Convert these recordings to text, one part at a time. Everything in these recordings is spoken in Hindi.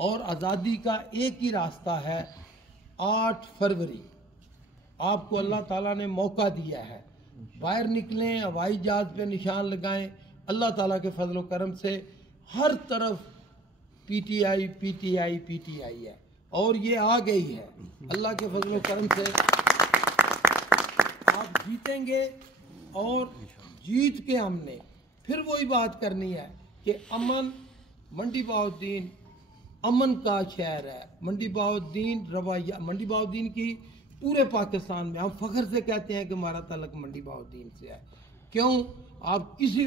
और आज़ादी का एक ही रास्ता है, 8 फरवरी आपको अल्लाह ताला ने मौका दिया है, बाहर निकलें, हवाई जहाज़ पे निशान लगाएं। अल्लाह ताला के फजल करम से हर तरफ पीटीआई पीटीआई पीटीआई है और ये आ गई है। अल्लाह के फजल करम से आप जीतेंगे और जीत के हमने फिर वही बात करनी है कि अमन, मंडी बहाउद्दीन अमन का शहर है। मंडी बहाउद्दीन रवैया, मंडी बहाउद्दीन की पूरे पाकिस्तान में हम फख्र से कहते हैं कि हमारा ताल्लुक मंडी बहाउद्दीन से है। क्यों? आप किसी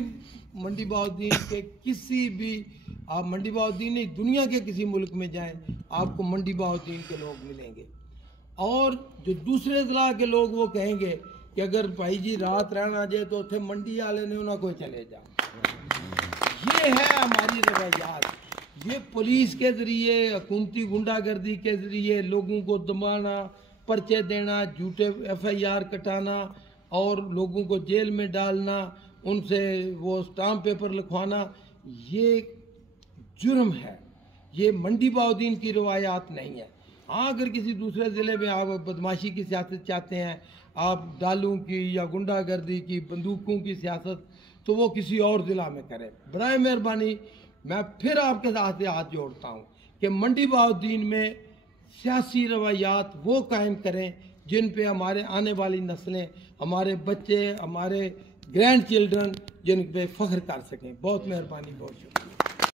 मंडी बहाउद्दीन के किसी भी, आप मंडी बहाउद्दीन नहीं दुनिया के किसी मुल्क में जाएं, आपको मंडी बहाउद्दीन के लोग मिलेंगे। और जो दूसरे ज़िला के लोग वो कहेंगे कि अगर भाई जी रात रहना जाए तो उसे मंडी वाले ने उन्हें कोई चले जा। ये है हमारी रवैयात। ये पुलिस के ज़रिए, हुकूमती गुंडागर्दी के ज़रिए लोगों को दबाना, पर्चे देना, झूठे FIR कटाना और लोगों को जेल में डालना, उनसे वो स्टाम्प पेपर लिखवाना, ये जुर्म है। ये मंडी बहाउद्दीन की रवायात नहीं है। हाँ, अगर किसी दूसरे ज़िले में आप बदमाशी की सियासत चाहते हैं, आप डालू की या गुंडागर्दी की, बंदूकों की सियासत, तो वो किसी और ज़िला में करें। बराए मेहरबानी मैं फिर आपके साथ हाथ जोड़ता हूँ कि मंडी बहाउद्दीन में सियासी रवायात वो कायम करें जिन पे हमारे आने वाली नस्लें, हमारे बच्चे, हमारे ग्रैंड चिल्ड्रन जिन पे फ़ख्र कर सकें। बहुत मेहरबानी, बहुत शुक्रिया।